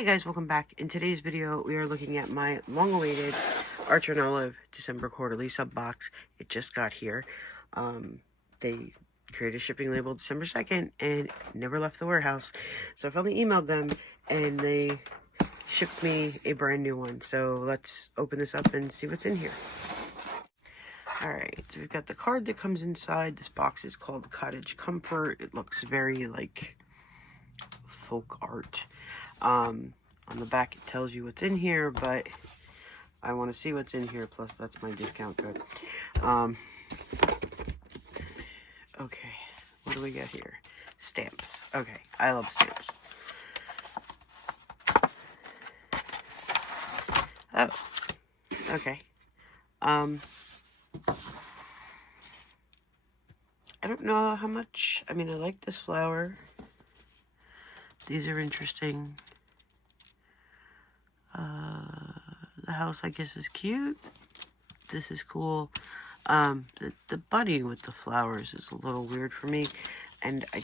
Hey guys, welcome back. In today's video, we are looking at my long-awaited Archer and Olive December quarterly sub box. It just got here. They created shipping label December 2nd and never left the warehouse. So I finally emailed them and they shipped me a brand new one. So let's open this up and see what's in here. Alright, so we've got the card that comes inside. This box is called Cottage Comfort. It looks very like folk art. On the back it tells you what's in here, but I want to see what's in here, plus that's my discount code. Okay, what do we got here? Stamps. Okay, I love stamps. Oh, okay. I don't know how much. I mean, I like this flower. These are interesting. The house, I guess, is cute. This is cool. The bunny with the flowers is a little weird for me, and I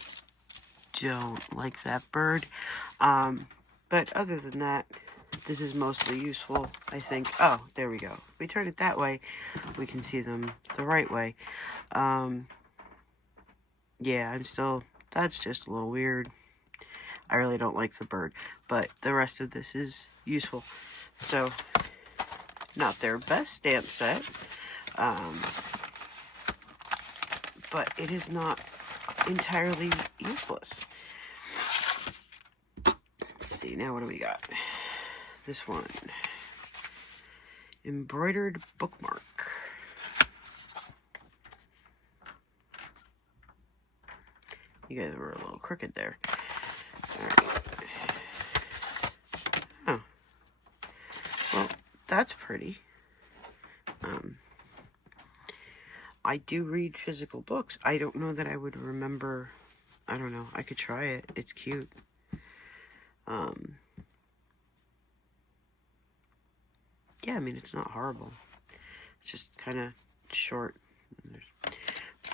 don't like that bird. But other than that, this is mostly useful, I think. Oh, there we go. If we turn it that way, we can see them the right way. Yeah, that's just a little weird. I really don't like the bird, but the rest of this is useful. So, not their best stamp set, but it is not entirely useless. Let's see, now what do we got? This one. Embroidered bookmark. You guys were a little crooked there. Alright. Oh. Well, that's pretty. I do read physical books. I don't know that I would remember. I don't know. I could try it. It's cute. Yeah, I mean, it's not horrible. It's just kind of short.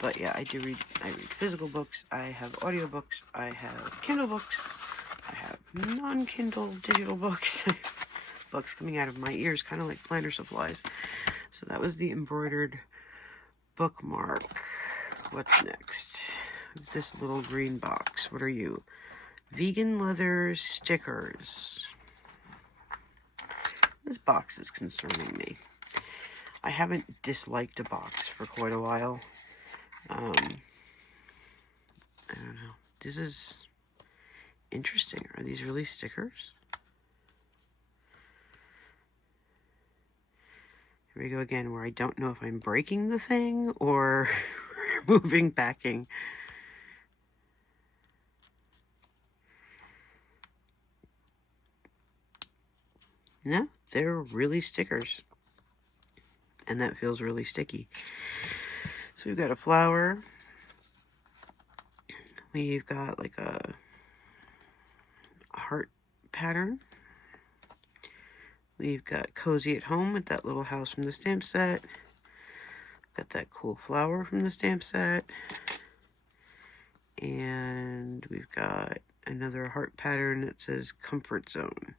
But yeah, I read physical books. I have audiobooks. I have Kindle books. I have non-Kindle digital books. Books coming out of my ears, kind of like planner supplies. So that was the embroidered bookmark. What's next? This little green box. What are you? Vegan leather stickers. This box is concerning me. I haven't disliked a box for quite a while. I don't know. This is interesting. Are these really stickers? Here we go again, where I don't know if I'm breaking the thing or removing backing. No, they're really stickers. And that feels really sticky. So we've got a flower. We've got like a heart pattern. We've got Cozy at Home with that little house from the stamp set. Got that cool flower from the stamp set. And we've got another heart pattern that says Comfort Zone.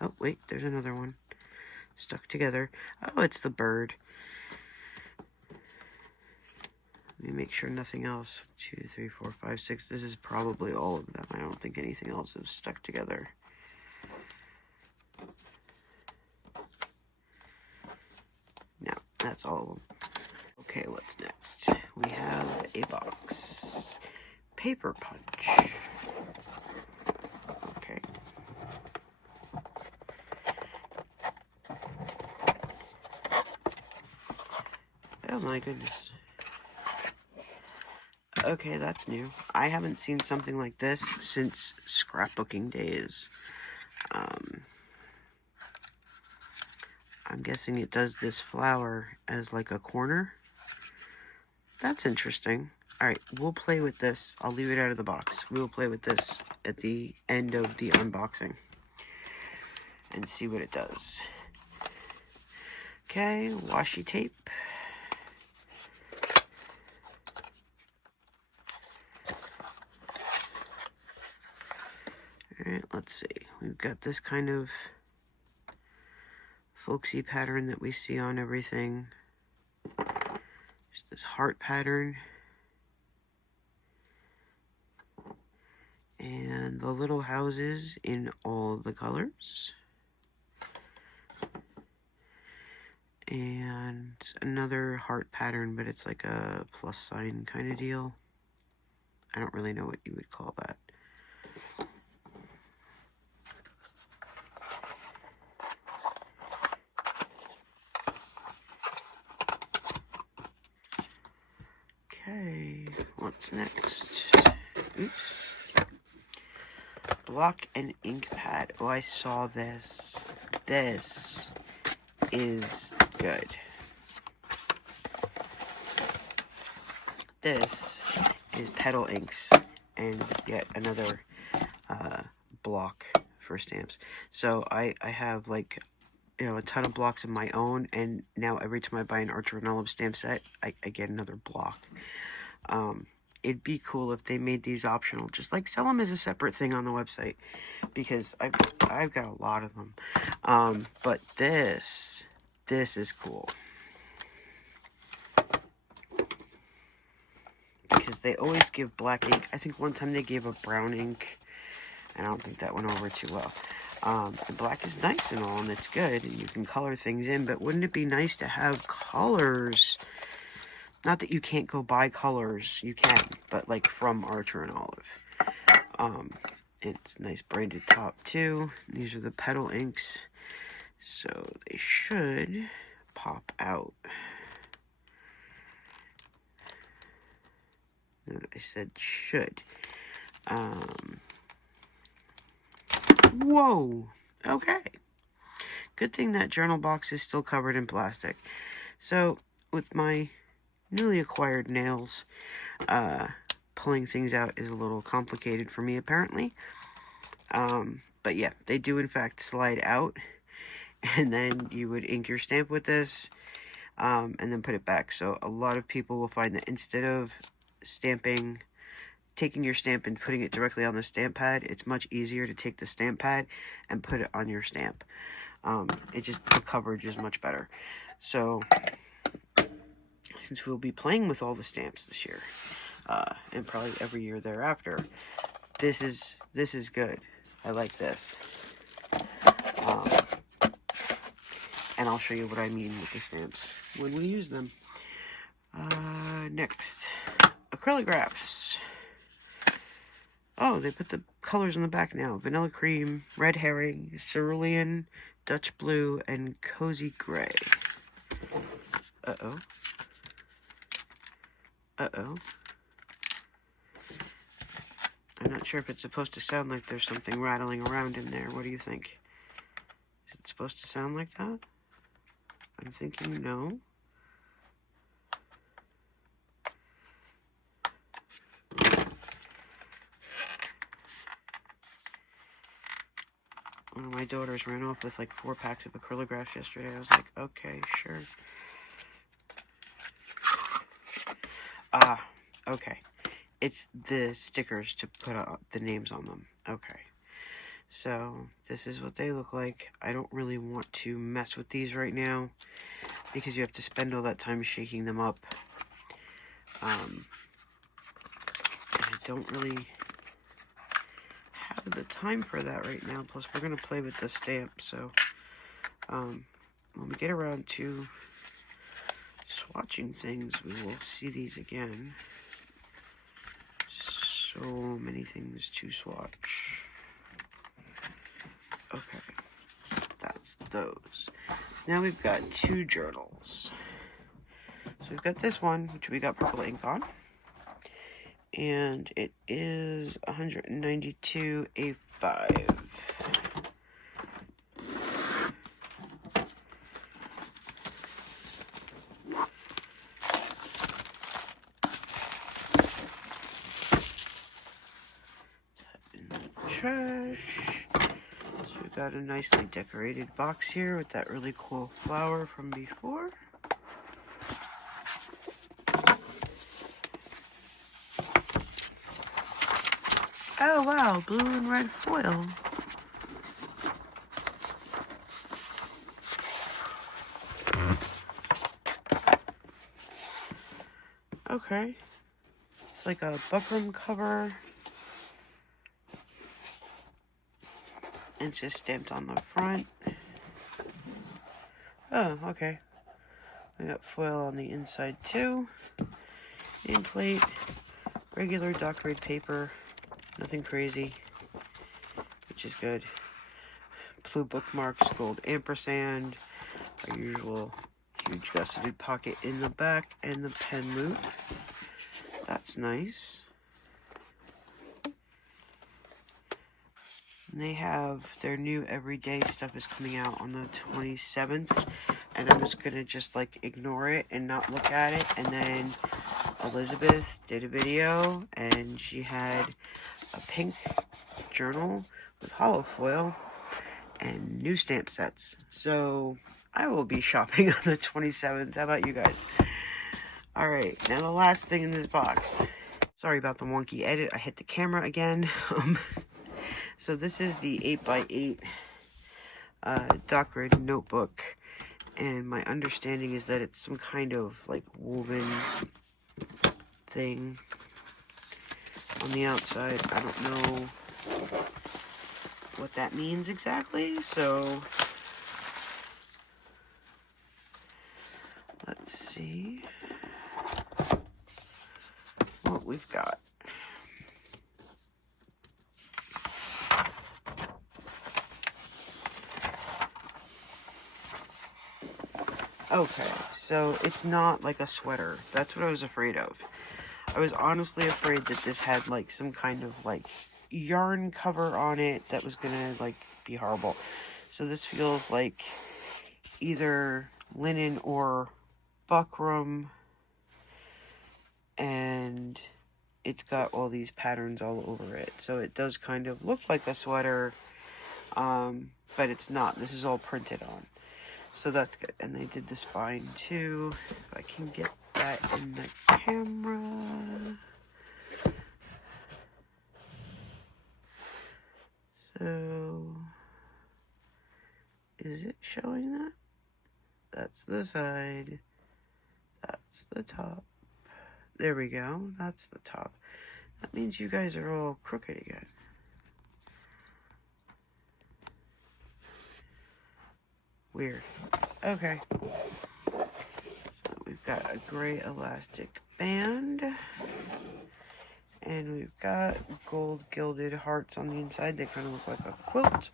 Oh, wait, there's another one. Stuck together. Oh, it's the bird. Let me make sure nothing else. 2, 3, 4, 5, 6. This is probably all of them. I don't think anything else is stuck together. No, that's all of them. Okay, what's next? We have a box. Paper punch. Okay. Oh my goodness. Okay, that's new. I haven't seen something like this since scrapbooking days. I'm guessing it does this flower as like a corner. That's interesting. Alright, we'll play with this. I'll leave it out of the box. We'll play with this at the end of the unboxing and see what it does. Okay, washi tape. Alright, let's see. We've got this kind of folksy pattern that we see on everything. There's this heart pattern. And the little houses in all the colors. And another heart pattern, but it's like a plus sign kind of deal. I don't really know what you would call that. Okay, what's next? Oops. Block and ink pad. Oh, I saw this. This is good. This is Petal Inks and yet another block for stamps. So I have like, you know, a ton of blocks of my own, and now every time I buy an Archer and Olive stamp set, I get another block. It'd be cool if they made these optional. Just like sell them as a separate thing on the website, because I've got a lot of them. But this is cool. Because they always give black ink. I think one time they gave a brown ink, and I don't think that went over too well. And black is nice and all, and it's good, and you can color things in, but wouldn't it be nice to have colors? Not that you can't go buy colors, you can, but like from Archer and Olive. It's nice branded top too. These are the Petal Inks, so they should pop out. Note I said should. Whoa! Okay. Good thing that journal box is still covered in plastic. So, with my newly acquired nails, pulling things out is a little complicated for me, apparently. But yeah, they do in fact slide out, and then you would ink your stamp with this, and then put it back. So a lot of people will find that instead of taking your stamp and putting it directly on the stamp pad, it's much easier to take the stamp pad and put it on your stamp. The coverage is much better. So, since we'll be playing with all the stamps this year, and probably every year thereafter, this is good. I like this. And I'll show you what I mean with the stamps when we use them. Next, acrylographs. Oh, they put the colors on the back now. Vanilla cream, red herring, cerulean, Dutch blue, and cozy gray. Uh-oh. Uh-oh. I'm not sure if it's supposed to sound like there's something rattling around in there. What do you think? Is it supposed to sound like that? I'm thinking no. One of my daughters ran off with like 4 packs of acrylographs yesterday. I was like, okay, sure. Okay. It's the stickers to put the names on them. Okay. So, this is what they look like. I don't really want to mess with these right now, because you have to spend all that time shaking them up. And I don't really have the time for that right now. Plus, we're going to play with the stamp. So, when we get around to swatching things, we will see these again. So many things to swatch. Okay, that's those. So now we've got 2 journals. So we've got this one, which we got purple ink on. And it is 192 A5. Trash. So we've got a nicely decorated box here with that really cool flower from before. Oh, Oh wow, blue and red foil. Okay. It's like a buckram cover. And it's just stamped on the front. Oh, okay. I got foil on the inside too. Nameplate. Regular dock grade paper. Nothing crazy. Which is good. Blue bookmarks, gold ampersand. Our usual huge gusseted pocket in the back. And the pen loop. That's nice. And they have their new everyday stuff is coming out on the 27th. And I'm just going to just like ignore it and not look at it. And then Elizabeth did a video and she had a pink journal with hollow foil and new stamp sets. So I will be shopping on the 27th. How about you guys? Alright, now the last thing in this box. Sorry about the wonky edit. I hit the camera again. So this is the 8x8 dock grade notebook. And my understanding is that it's some kind of like woven thing on the outside. I don't know what that means exactly. So let's see what we've got. Okay, so it's not like a sweater. That's what I was afraid of. I was honestly afraid that this had like some kind of like yarn cover on it that was gonna like be horrible. So this feels like either linen or buckram, and it's got all these patterns all over it. So it does kind of look like a sweater, but it's not. This is all printed on. So that's good. And they did the spine too. If I can get that in the camera. So, is it showing that? That's the side. That's the top. There we go. That's the top. That means you guys are all crooked again. Weird. Okay. So we've got a gray elastic band. And we've got gold gilded hearts on the inside. They kind of look like a quilt.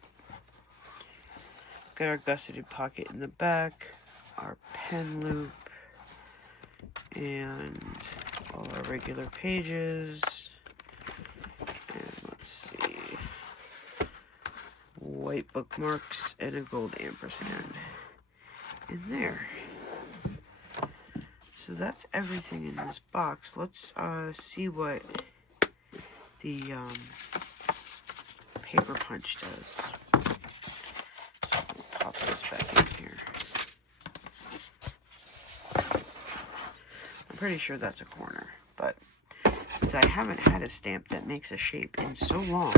Got our gusseted pocket in the back. Our pen loop. And all our regular pages. And let's see. White bookmarks and a gold ampersand in there. So that's everything in this box. Let's see what the paper punch does. So pop this back in here. I'm pretty sure that's a corner, but since I haven't had a stamp that makes a shape in so long,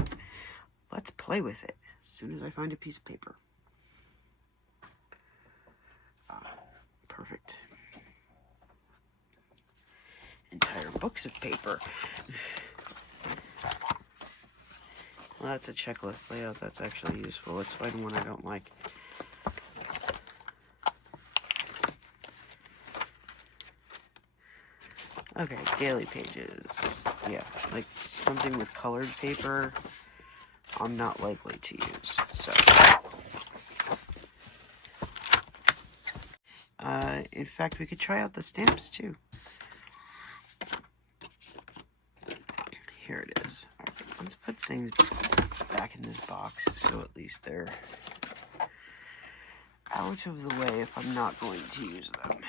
let's play with it as soon as I find a piece of paper. Perfect. Entire books of paper. Well, that's a checklist layout. That's actually useful. Let's find one I don't like. Okay, daily pages. Yeah, like something with colored paper, I'm not likely to use. So, in fact, we could try out the stamps too. Here it is. All right, let's put things back in this box so at least they're out of the way if I'm not going to use them.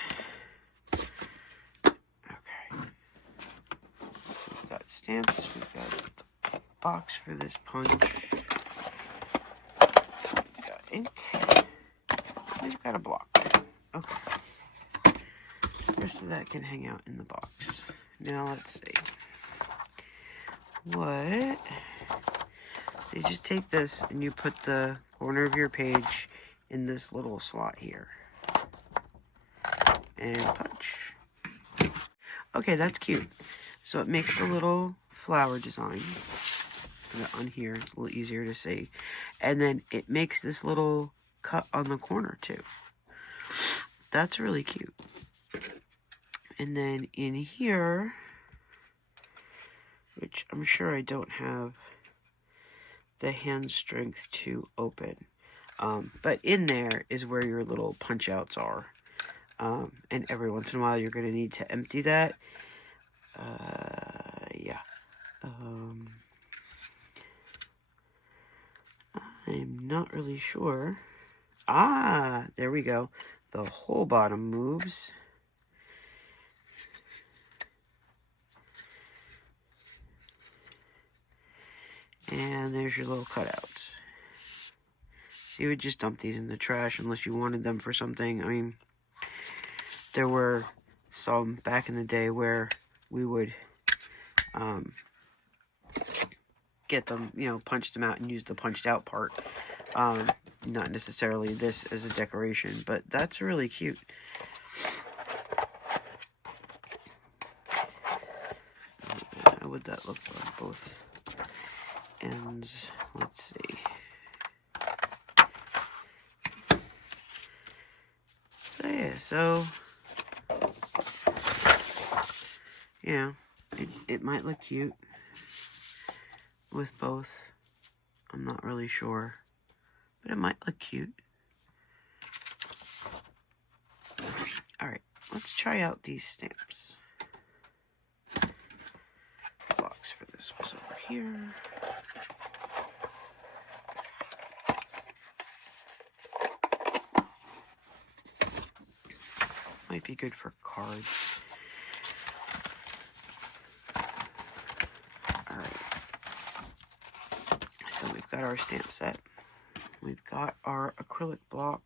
Okay. We've got stamps. We've got a box for this punch. We've got ink. We've got a block. Okay. The rest of that can hang out in the box. Now let's see. what? So you just take this and you put the corner of your page in this little slot here. And punch. Okay, that's cute. So it makes the little flower design. Put it on here, it's a little easier to see. And then it makes this little cut on the corner too. That's really cute. And then in here, which I'm sure I don't have the hand strength to open. But in there is where your little punch outs are. And every once in a while you're going to need to empty that. Yeah. I'm not really sure. Ah, there we go. The whole bottom moves. And there's your little cutouts. So you would just dump these in the trash unless you wanted them for something. I mean, there were some back in the day where we would get them, you know, punch them out and use the punched out part. Not necessarily this as a decoration, but that's really cute. How would that look on both ends? Let's see. So yeah, so yeah, it might look cute with both. I'm not really sure, but it might look cute. Alright, let's try out these stamps. The box for this was over here. Might be good for cards. Alright. So we've got our stamp set. We've got our acrylic block,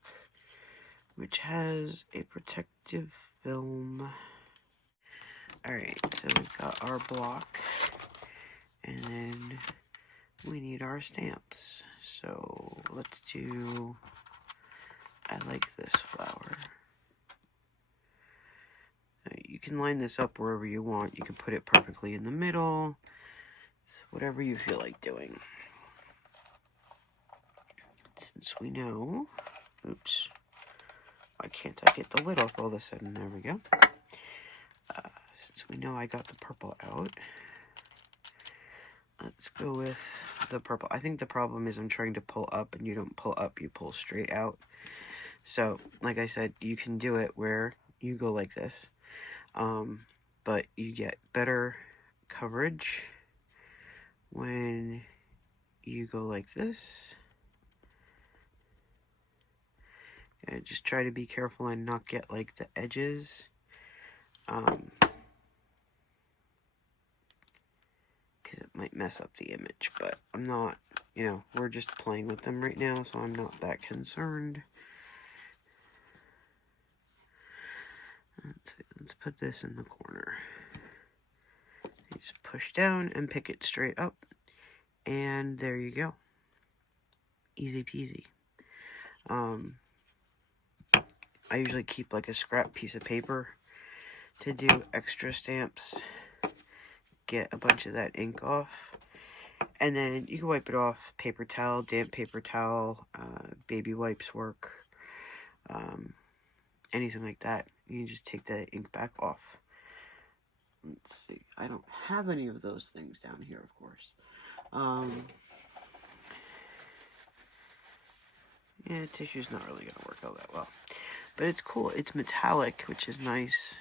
which has a protective film. Alright, so we've got our block. And then we need our stamps. So let's do... I like this flower. You can line this up wherever you want. You can put it perfectly in the middle. It's whatever you feel like doing. Since we know... Oops. Why can't I get the lid off all of a sudden? There we go. Since we know I got the purple out, let's go with the purple. I think the problem is I'm trying to pull up, and you don't pull up, you pull straight out. So, like I said, you can do it where you go like this. But you get better coverage when you go like this. And just try to be careful and not get like the edges. Because it might mess up the image, but I'm not, you know, we're just playing with them right now, so I'm not that concerned. Let's put this in the corner. You just push down and pick it straight up, and there you go. Easy peasy. I usually keep like a scrap piece of paper to do extra stamps. Get a bunch of that ink off, and then you can wipe it off. Paper towel, damp paper towel, baby wipes work, anything like that. You can just take the ink back off. Let's see, I don't have any of those things down here, of course. Yeah, tissue's not really gonna work out that well, but it's cool. It's metallic, which is nice.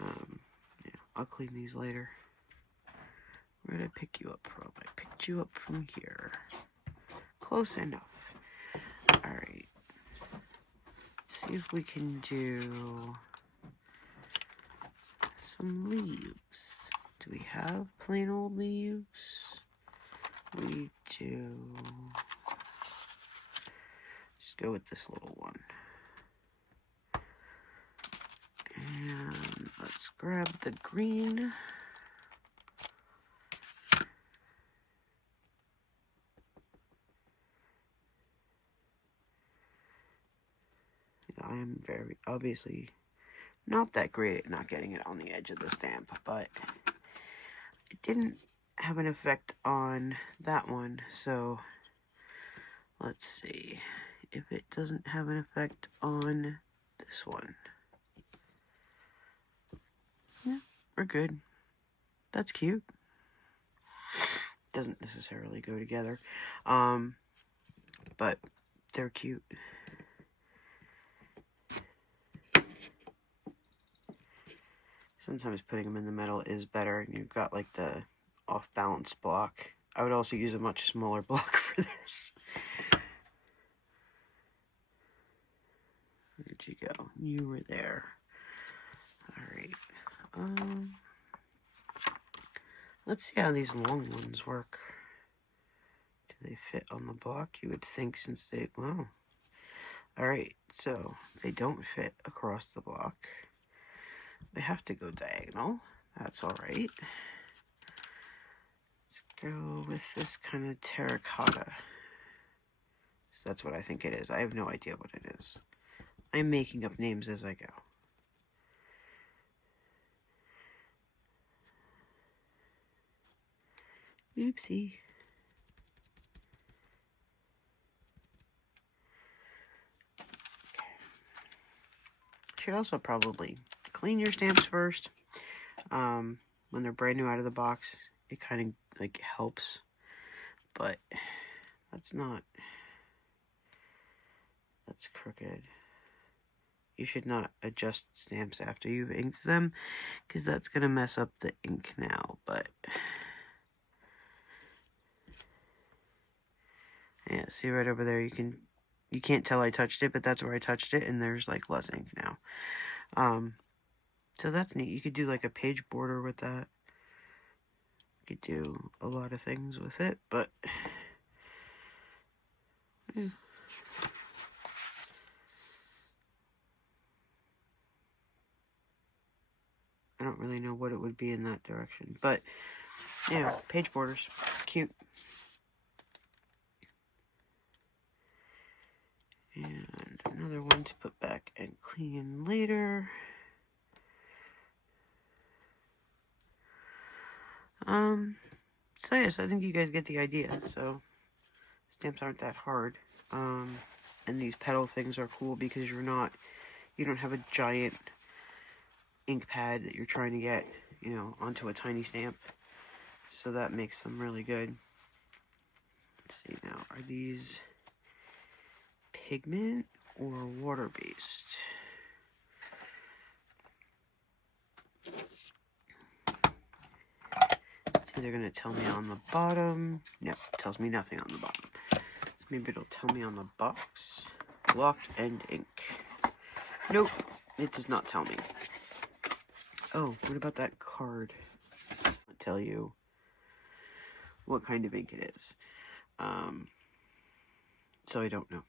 Yeah, I'll clean these later. Where did I pick you up from? I picked you up from here. Close enough. Alright. See if we can do some leaves. Do we have plain old leaves? We do. Just go with this little one. And let's grab the green. I am very obviously not that great at not getting it on the edge of the stamp, but it didn't have an effect on that one, so let's see if it doesn't have an effect on this one. Yeah, we're good. That's cute. Doesn't necessarily go together, but they're cute. Sometimes putting them in the middle is better, and you've got like the off-balance block. I would also use a much smaller block for this. Where'd you go? You were there. Alright. Let's see how these long ones work. Do they fit on the block? You would think, since they... Wow. Alright, so they don't fit across the block. They have to go diagonal. That's alright. Let's go with this kind of terracotta. So that's what I think it is. I have no idea what it is. I'm making up names as I go. Oopsie. Okay. Should also probably clean your stamps first. When they're brand new out of the box, it kind of like helps, but that's crooked. You should not adjust stamps after you've inked them, because that's going to mess up the ink now, but yeah, see right over there, you can't tell I touched it, but that's where I touched it, and there's like less ink now. So that's neat. You could do like a page border with that. You could do a lot of things with it, but yeah. I don't really know what it would be in that direction, but yeah, page borders, cute. And another one to put back and clean later. So yes, I think you guys get the idea. So stamps aren't that hard. And these petal things are cool because you don't have a giant ink pad that you're trying to get, onto a tiny stamp. So that makes them really good. Let's see now, are these pigment or water-based? It's either going to tell me on the bottom. No, it tells me nothing on the bottom. So maybe it'll tell me on the box. Lock and ink. Nope, it does not tell me. Oh, what about that card? I'll tell you what kind of ink it is. So I don't know.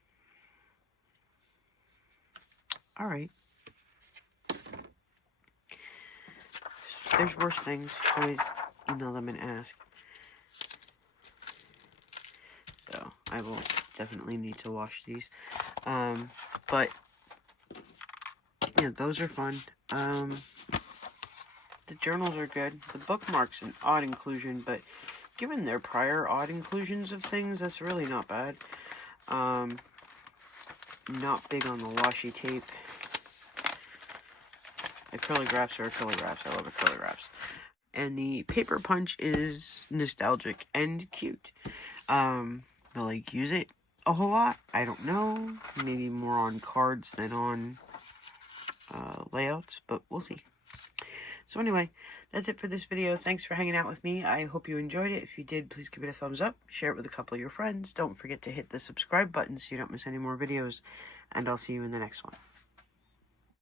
Alright. If there's worse things, always email them and ask. So I will definitely need to wash these. But yeah, those are fun. The journals are good. The bookmark's an odd inclusion, but given their prior odd inclusions of things, that's really not bad. Not big on the washi tape. Acrylographs are acrylographs. I love acrylographs. And the paper punch is nostalgic and cute. Will I use it a whole lot? I don't know. Maybe more on cards than on layouts, but we'll see. So anyway, that's it for this video. Thanks for hanging out with me. I hope you enjoyed it. If you did, please give it a thumbs up. Share it with a couple of your friends. Don't forget to hit the subscribe button so you don't miss any more videos. And I'll see you in the next one.